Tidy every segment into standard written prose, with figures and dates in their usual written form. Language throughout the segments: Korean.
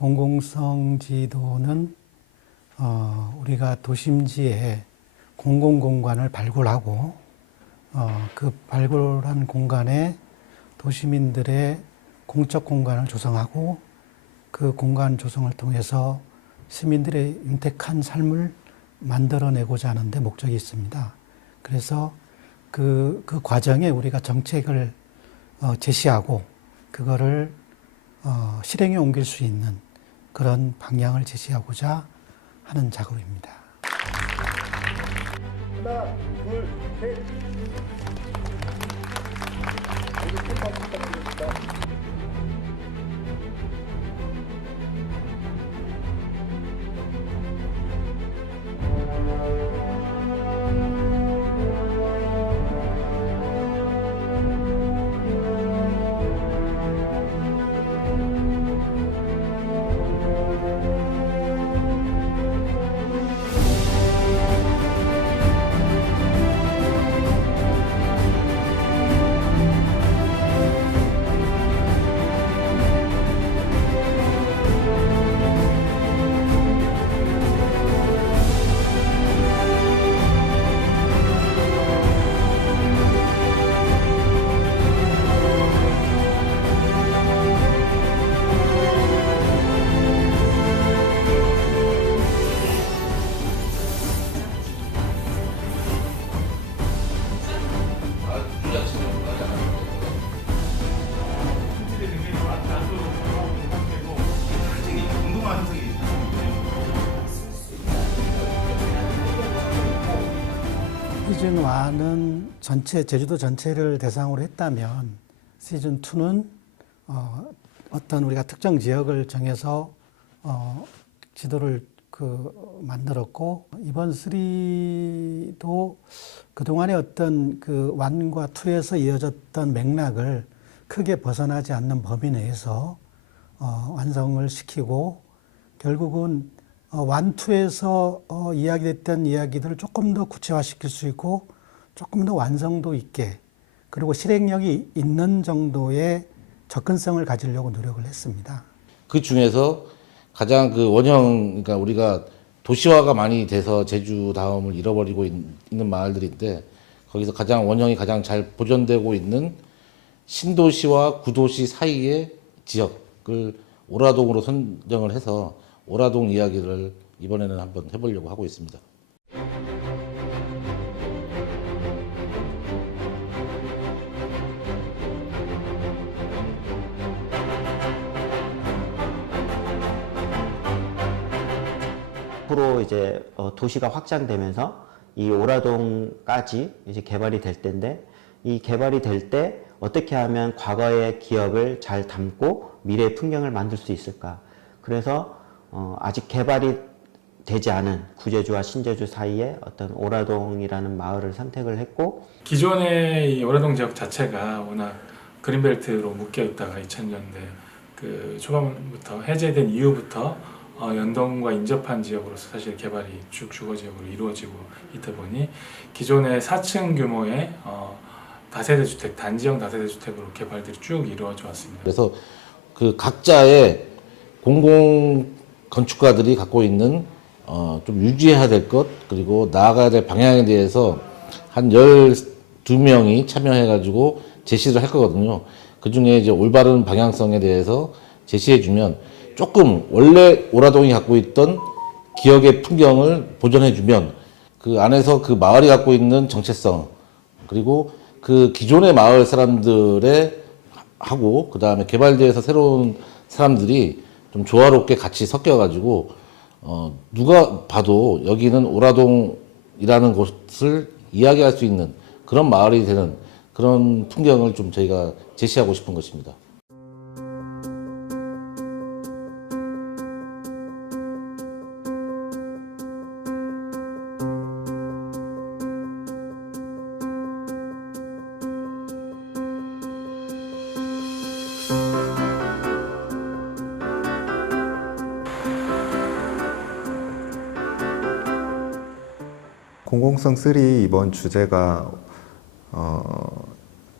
공공성 지도는 우리가 도심지에 공공공간을 발굴하고 그 발굴한 공간에 도시민들의 공적 공간을 조성하고 그 공간 조성을 통해서 시민들의 윤택한 삶을 만들어내고자 하는 데 목적이 있습니다. 그래서 그 과정에 우리가 정책을 제시하고 그거를 실행에 옮길 수 있는 그런 방향을 제시하고자 하는 작업입니다. 하나, 둘, 셋. 여기 톱밥 부탁드립니다. 시즌 1은 제주도 전체를 대상으로 했다면 시즌 2는 어떤 우리가 특정 지역을 정해서 지도를 만들었고, 이번 3도 그동안의 어떤 그 1과 2에서 이어졌던 맥락을 크게 벗어나지 않는 범위 내에서 완성을 시키고, 결국은 1, 2에서 이야기됐던 이야기들을 조금 더 구체화시킬 수 있고 조금 더 완성도 있게, 그리고 실행력이 있는 정도의 접근성을 가지려고 노력을 했습니다. 그 중에서 가장 그 원형, 그러니까 우리가 도시화가 많이 돼서 제주 다음을 잃어버리고 있는 마을들인데, 거기서 원형이 가장 잘 보존되고 있는 신도시와 구도시 사이의 지역을 오라동으로 선정을 해서 오라동 이야기를 이번에는 한번 해보려고 하고 있습니다. 앞으로 이제 도시가 확장되면서 이 오라동까지 이제 개발이 될 텐데, 이 개발이 될 때 어떻게 하면 과거의 기억을 잘 담고 미래의 풍경을 만들 수 있을까? 그래서 아직 개발이 되지 않은 구제주와 신제주 사이에 어떤 오라동이라는 마을을 선택을 했고, 기존의 이 오라동 지역 자체가 워낙 그린벨트로 묶여 있다가 2000년대 그 초반부터 해제된 이후부터 연동과 인접한 지역으로서 사실 개발이 쭉 주거 지역으로 이루어지고 있다 보니 기존의 4층 규모의 다세대 주택, 단지형 다세대 주택으로 개발들이 쭉 이루어져 왔습니다. 그래서 그 각자의 공공 건축가들이 갖고 있는 좀 유지해야 될 것, 그리고 나아가야 될 방향에 대해서 한 12명이 참여해가지고 제시를 할 거거든요. 그 중에 이제 올바른 방향성에 대해서 제시해주면 조금 원래 오라동이 갖고 있던 기억의 풍경을 보존해주면 그 안에서 그 마을이 갖고 있는 정체성, 그리고 그 기존의 마을 사람들의 하고 그 다음에 개발지에서 새로운 사람들이 좀 조화롭게 같이 섞여가지고 누가 봐도 여기는 오라동이라는 곳을 이야기할 수 있는 그런 마을이 되는 그런 풍경을 좀 저희가 제시하고 싶은 것입니다. 공공성 3 이번 주제가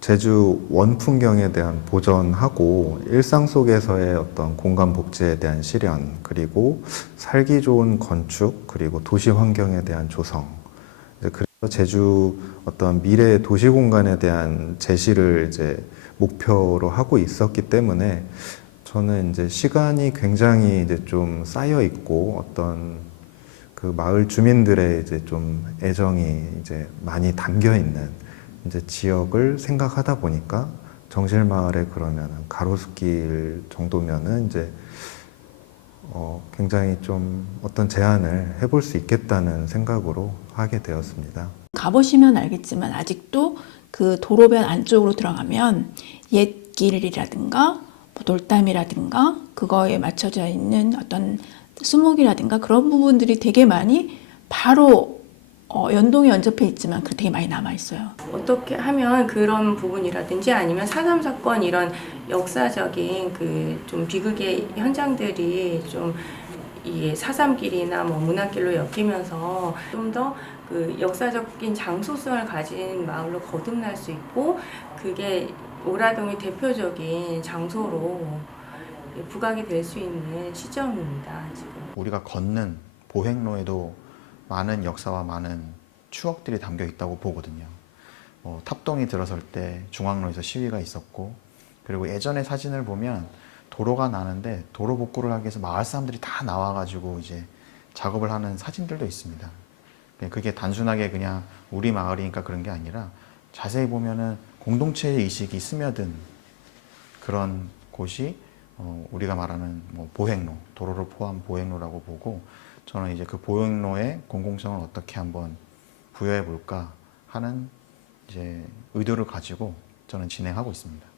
제주 원풍경에 대한 보전하고 일상 속에서의 어떤 공간 복제에 대한 실현, 그리고 살기 좋은 건축, 그리고 도시 환경에 대한 조성. 그래서 제주 어떤 미래 도시 공간에 대한 제시를 이제 목표로 하고 있었기 때문에 저는 이제 시간이 굉장히 이제 좀 쌓여 있고 어떤 그 마을 주민들의 이제 좀 애정이 이제 많이 담겨 있는 이제 지역을 생각하다 보니까 정실마을에 그러면 가로수길 정도면은 이제 굉장히 좀 어떤 제안을 해볼 수 있겠다는 생각으로 하게 되었습니다. 가보시면 알겠지만 아직도 그 도로변 안쪽으로 들어가면 옛 길이라든가 뭐 돌담이라든가 그거에 맞춰져 있는 어떤 수목이라든가 그런 부분들이 되게 많이 바로 연동에 연접해 있지만 그 되게 많이 남아 있어요. 어떻게 하면 그런 부분이라든지 아니면 4.3 사건 이런 역사적인 그 좀 비극의 현장들이 좀 이 4.3길이나 뭐 문화길로 엮이면서 좀 더 그 역사적인 장소성을 가진 마을로 거듭날 수 있고 그게 오라동의 대표적인 장소로 부각이 될 수 있는 시점입니다. 지금. 우리가 걷는 보행로에도 많은 역사와 많은 추억들이 담겨 있다고 보거든요. 탑동이 들어설 때 중앙로에서 시위가 있었고, 그리고 예전의 사진을 보면 도로가 나는데 도로 복구를 하기 위해서 마을 사람들이 다 나와가지고 이제 작업을 하는 사진들도 있습니다. 그게 단순하게 그냥 우리 마을이니까 그런 게 아니라 자세히 보면은 공동체의 의식이 스며든 그런 곳이 우리가 말하는 뭐 보행로, 도로를 포함 보행로라고 보고, 저는 이제 그 보행로의 공공성을 어떻게 한번 부여해 볼까 하는 이제 의도를 가지고 저는 진행하고 있습니다.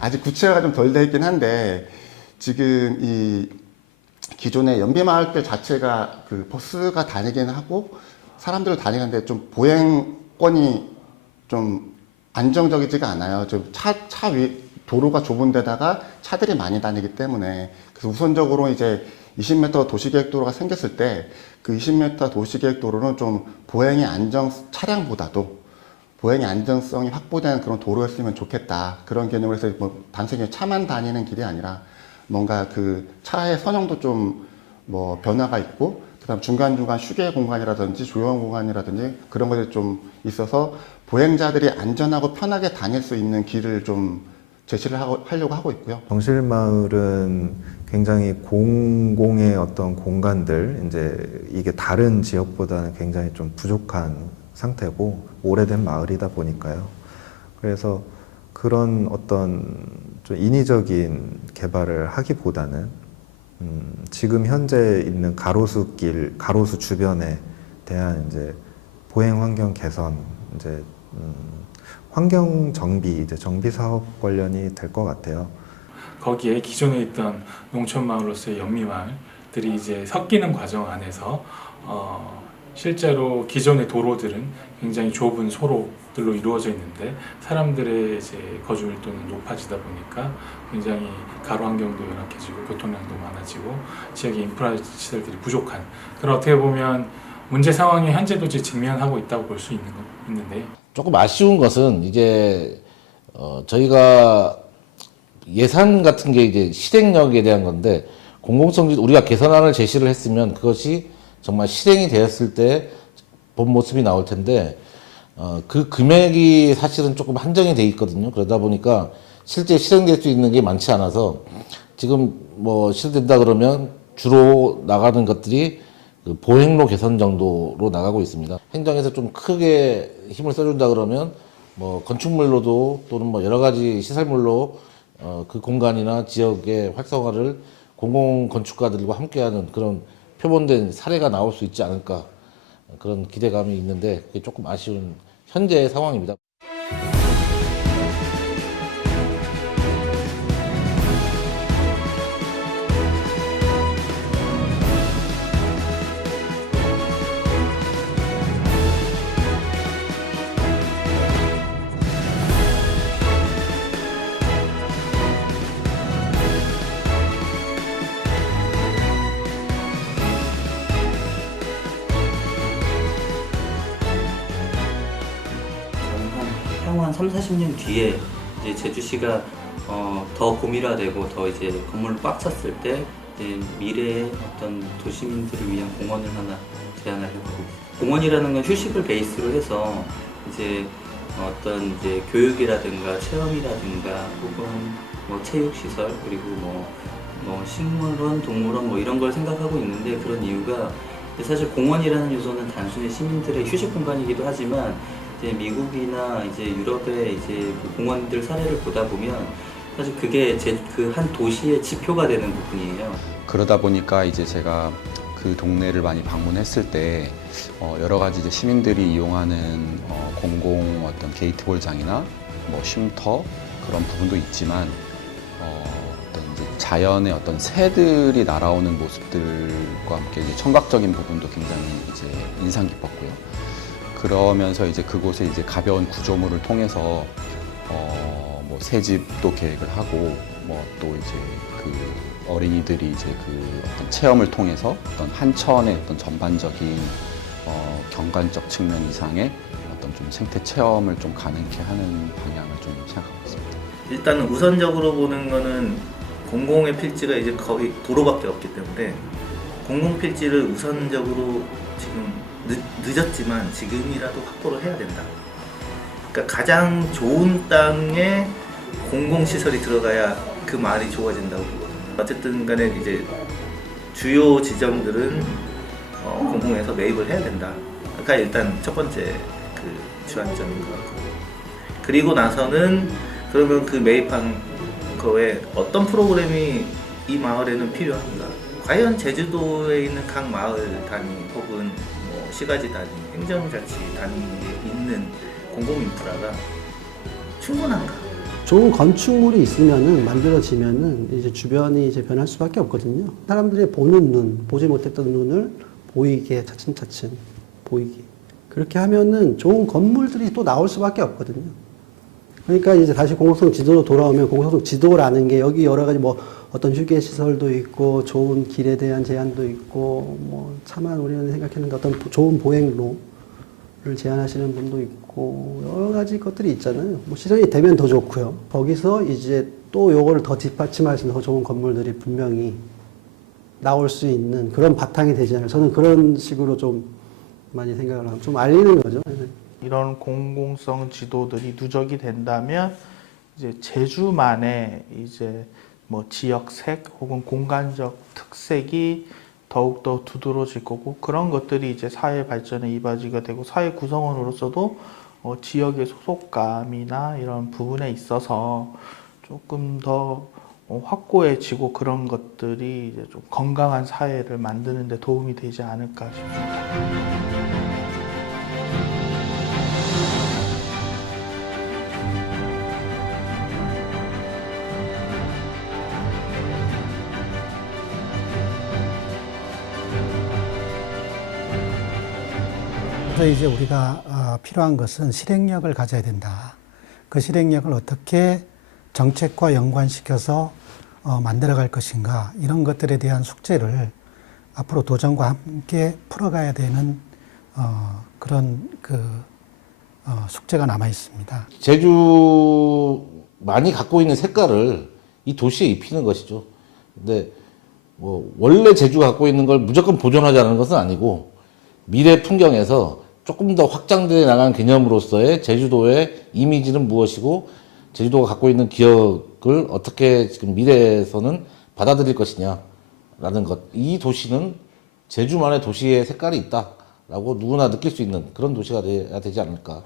아직 구체화가 좀 덜 돼 있긴 한데, 지금 이 기존의 연비마을길 자체가 그 버스가 다니긴 하고 사람들 다니는데 좀 보행권이 좀 안정적이지가 않아요. 좀 차 위 도로가 좁은 데다가 차들이 많이 다니기 때문에, 그래서 우선적으로 이제 20m 도시계획도로가 생겼을 때 그 20m 도시계획도로는 좀 차량보다도 보행의 안정성이 확보되는 그런 도로였으면 좋겠다. 그런 개념으로 해서 뭐 단순히 차만 다니는 길이 아니라 뭔가 그 차의 선형도 좀 뭐 변화가 있고, 그다음 중간중간 휴게 공간이라든지 조용 공간이라든지 그런 것들이 좀 있어서 보행자들이 안전하고 편하게 다닐 수 있는 길을 좀 제시를 하려고 하고 있고요. 정실마을은 굉장히 공공의 어떤 공간들, 이제 이게 다른 지역보다는 굉장히 좀 부족한 상태고 오래된 마을이다 보니까요. 그래서 그런 어떤 좀 인위적인 개발을 하기보다는 지금 현재 있는 가로수길, 가로수 주변에 대한 이제 보행 환경 개선, 이제 환경 정비, 이제 정비 사업 관련이 될 것 같아요. 거기에 기존에 있던 농촌 마을로서의 연미마을들이 이제 섞이는 과정 안에서 실제로 기존의 도로들은 굉장히 좁은 소로들로 이루어져 있는데 사람들의 이제 거주 밀도는 높아지다 보니까 굉장히 가로 환경도 열악해지고 교통량도 많아지고 지역의 인프라 시설들이 부족한 그런 어떻게 보면 문제 상황에 현재도 이제 직면하고 있다고 볼 수 있는데 조금 아쉬운 것은 이제 저희가 예산 같은 게 이제 실행력에 대한 건데 공공성 우리가 개선안을 제시를 했으면 그것이 정말 실행이 되었을 때 본 모습이 나올 텐데 그 금액이 사실은 조금 한정이 돼 있거든요. 그러다 보니까 실제 실행될 수 있는 게 많지 않아서 지금 뭐 실행된다 그러면 주로 나가는 것들이 그 보행로 개선 정도로 나가고 있습니다. 행정에서 좀 크게 힘을 써준다 그러면 뭐 건축물로도 또는 뭐 여러 가지 시설물로 그 공간이나 지역의 활성화를 공공 건축가들과 함께하는 그런 표본된 사례가 나올 수 있지 않을까 그런 기대감이 있는데 그게 조금 아쉬운 현재의 상황입니다. 향후 한 30-40년 뒤에 이제 제주시가 더 고밀화되고 더 이제 건물로 꽉 찼을 때 이제 미래의 어떤 도시민들을 위한 공원을 하나 제안하려고 하고 있습니다. 공원이라는 건 휴식을 베이스로 해서 이제 어떤 이제 교육이라든가 체험이라든가 혹은 뭐 체육시설 그리고 뭐 식물원, 동물원 뭐 이런 걸 생각하고 있는데 그런 이유가 사실 공원이라는 요소는 단순히 시민들의 휴식 공간이기도 하지만 이제 미국이나 이제 유럽의 이제 그 공원들 사례를 보다 보면 사실 그게 그 한 도시의 지표가 되는 부분이에요. 그러다 보니까 이제 제가 그 동네를 많이 방문했을 때 여러 가지 이제 시민들이 이용하는 공공 어떤 게이트볼장이나 뭐 쉼터 그런 부분도 있지만 어떤 이제 자연의 어떤 새들이 날아오는 모습들과 함께 이제 청각적인 부분도 굉장히 이제 인상 깊었고요. 그러면서 이제 그곳에 이제 가벼운 구조물을 통해서 뭐 새집도 계획을 하고 뭐 또 이제 그 어린이들이 이제 그 어떤 체험을 통해서 어떤 한천의 어떤 전반적인 경관적 측면 이상의 어떤 좀 생태 체험을 좀 가능케 하는 방향을 좀 생각하고 있습니다. 일단 우선적으로 보는 거는 공공의 필지가 이제 거의 도로밖에 없기 때문에 공공 필지를 우선적으로 지금 늦었지만 지금이라도 확보를 해야 된다. 그러니까 가장 좋은 땅에 공공시설이 들어가야 그 마을이 좋아진다고 보거든요. 어쨌든 간에 이제 주요 지점들은 공공에서 매입을 해야 된다. 그러니까 일단 첫 번째 그 주안점인 것 같고 그리고 나서는 그러면 그 매입한 거에 어떤 프로그램이 이 마을에는 필요한가? 과연 제주도에 있는 각 마을 단위 혹은 뭐 시가지 단위, 행정자치 단위에 있는 공공인프라가 충분한가? 좋은 건축물이 있으면은 만들어지면은 이제 주변이 이제 변할 수밖에 없거든요. 사람들이 보는 눈, 보지 못했던 눈을 보이게 차츰차츰 보이게 그렇게 하면은 좋은 건물들이 또 나올 수밖에 없거든요. 그러니까 이제 다시 공공성 지도로 돌아오면 공공성 지도라는 게 여기 여러 가지 뭐 어떤 휴게 시설도 있고 좋은 길에 대한 제한도 있고 뭐 차만 우리는 생각했는데 어떤 좋은 보행로를 제안하시는 분도 있고 여러 가지 것들이 있잖아요. 뭐 실현이 되면 더 좋고요. 거기서 이제 또 요거를 더 뒷받침할 수 있는 더 좋은 건물들이 분명히 나올 수 있는 그런 바탕이 되지 않아요. 저는 그런 식으로 좀 많이 생각을 하고 좀 알리는 거죠. 이런 공공성 지도들이 누적이 된다면 이제 제주만의 이제 뭐 지역색 혹은 공간적 특색이 더욱더 두드러질 거고 그런 것들이 이제 사회 발전의 이바지가 되고 사회 구성원으로서도 지역의 소속감이나 이런 부분에 있어서 조금 더 확고해지고 그런 것들이 이제 좀 건강한 사회를 만드는 데 도움이 되지 않을까 싶습니다. 그래서 이제 우리가 필요한 것은 실행력을 가져야 된다. 그 실행력을 어떻게 정책과 연관시켜서 만들어갈 것인가 이런 것들에 대한 숙제를 앞으로 도정과 함께 풀어가야 되는 그런 숙제가 남아 있습니다. 제주만이 갖고 있는 색깔을 이 도시에 입히는 것이죠. 근데 뭐 원래 제주가 갖고 있는 걸 무조건 보존하자는 것은 아니고 미래 풍경에서 조금 더 확장돼 나가는 개념으로서의 제주도의 이미지는 무엇이고 제주도가 갖고 있는 기억을 어떻게 지금 미래에서는 받아들일 것이냐라는 것. 이 도시는 제주만의 도시의 색깔이 있다라고 누구나 느낄 수 있는 그런 도시가 돼야 되지 않을까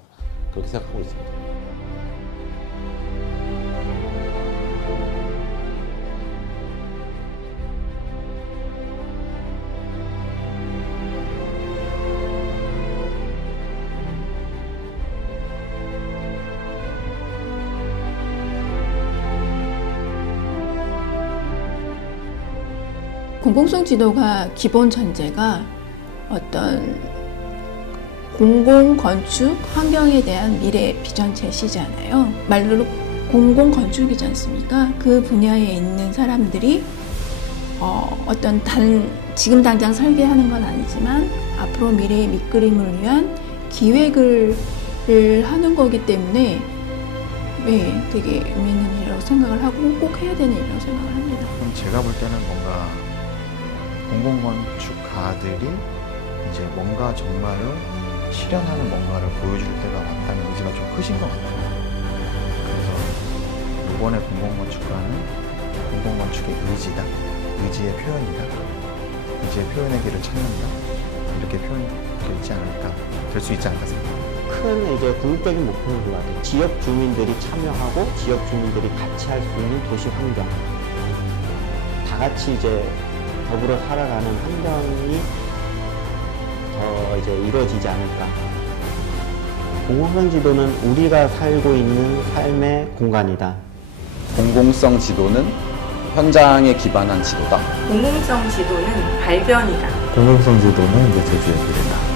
그렇게 생각하고 있습니다. 공공성 지도가 기본 전제가 어떤 공공 건축 환경에 대한 미래 비전 제시잖아요. 말로 공공 건축이지 않습니까? 그 분야에 있는 사람들이 어떤 지금 당장 설계하는 건 아니지만 앞으로 미래의 밑그림을 위한 기획을 하는 거기 때문에 네, 되게 의미 있는 일이라고 생각을 하고 꼭 해야 되는 일이라고 생각을 합니다. 그럼 제가 볼 때는 뭔가 공공건축가들이 이제 뭔가 정말로 실현하는 뭔가를 보여줄 때가 왔다는 의지가 좀 크신 것 같아요. 그래서 이번에 공공건축가는 공공건축의 의지다, 의지의 표현이다, 의지의 표현의 길을 찾는다, 이렇게 표현되지 않을까, 될 수 있지 않을까 생각합니다. 큰 이제 궁극적인 목표는 그거 같아요. 지역 주민들이 참여하고 지역 주민들이 같이 할 수 있는 도시 환경. 다 같이 이제 더불어 살아가는 환경이 더 이제 이루어지지 않을까. 공공성 지도는 우리가 살고 있는 삶의 공간이다. 공공성 지도는 현장에 기반한 지도다. 공공성 지도는 발견이다. 공공성 지도는 이제 제주의 미래다.